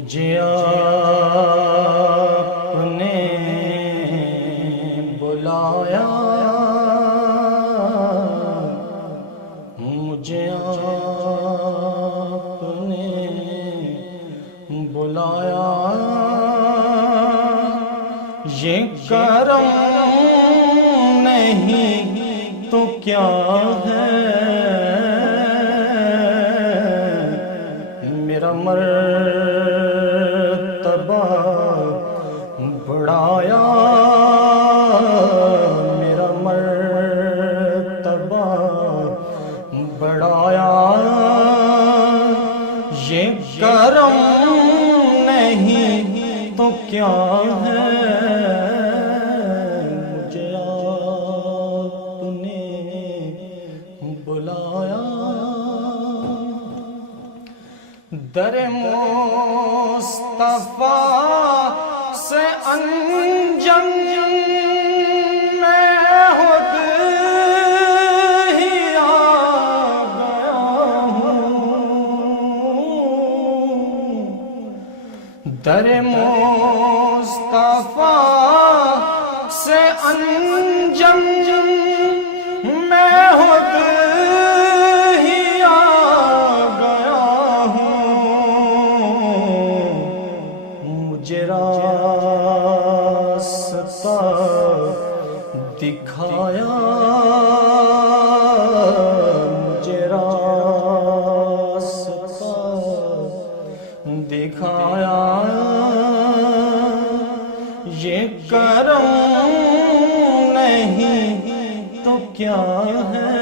مجھے آپ نے بلایا، مجھے آپ نے بلایا، یہ کرم نہیں تو کیا ہے، میرا مرتبہ بڑھایا، میرا مرتبہ بڑھایا، یہ کرم نہیں تو کیا ہے، مجھے آپ نے بلایا، در مصطفیٰ سے انجم میں خود ہی آ گیا ہوں، در مصطفیٰ سے انجم میں خود ہی آ گیا ہوں، مجھے راستہ دکھایا، مجھے راستہ دکھایا، یہ کرم نہیں تو کیا ہے،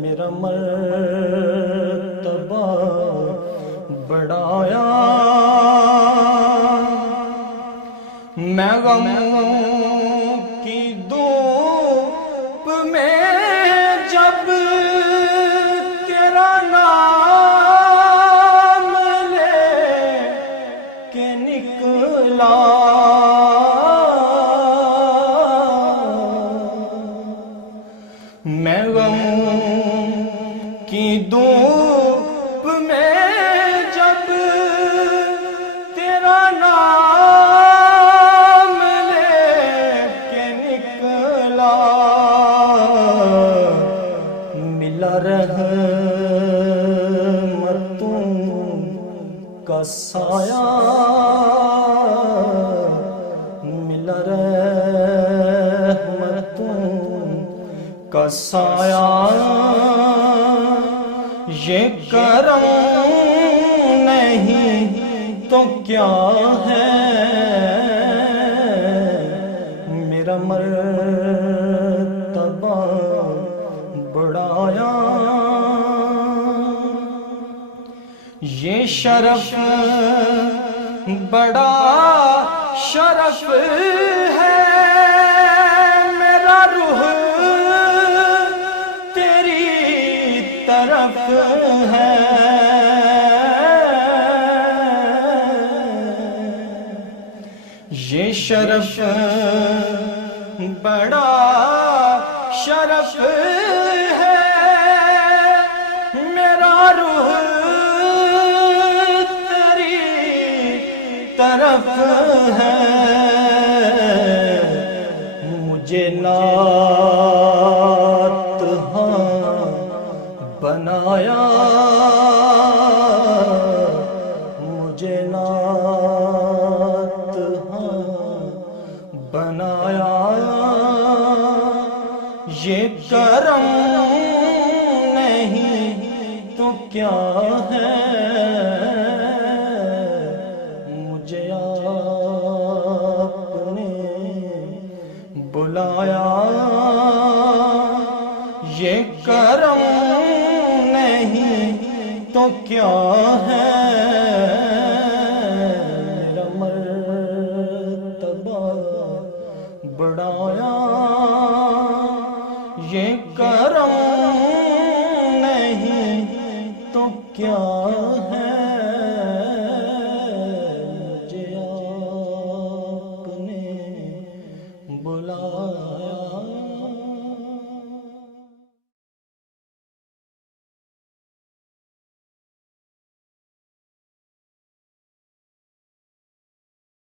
میرا مرتبہ بڑھایا، میں غم کی دھوپ میں جب تیرا نام لے کے نکلا، میں غم کی دھوپ میں جب تیرا نام لے کے نکلا، ملا رحمتوں کا سایہ، ملا رحمتوں کا سایہ، یہ کرم نہیں تو کیا ہے، میرا مرتبہ بڑھایا، یہ شرف بڑا شرف ہے، میرا روح تیری طرف ہے، یہ شرف بڑا شرف ہے، میرا روح تیری طرف ہے، مجھے نعت بنایا، مجھے نعت بنایا، یہ کرم نہیں تو کیا ہے، مجھے آپ نے بلایا، یہ کرم نہیں تو کیا ہے، میرا مرتبہ بڑھایا، یہ کرم نہیں تو کیا ہے۔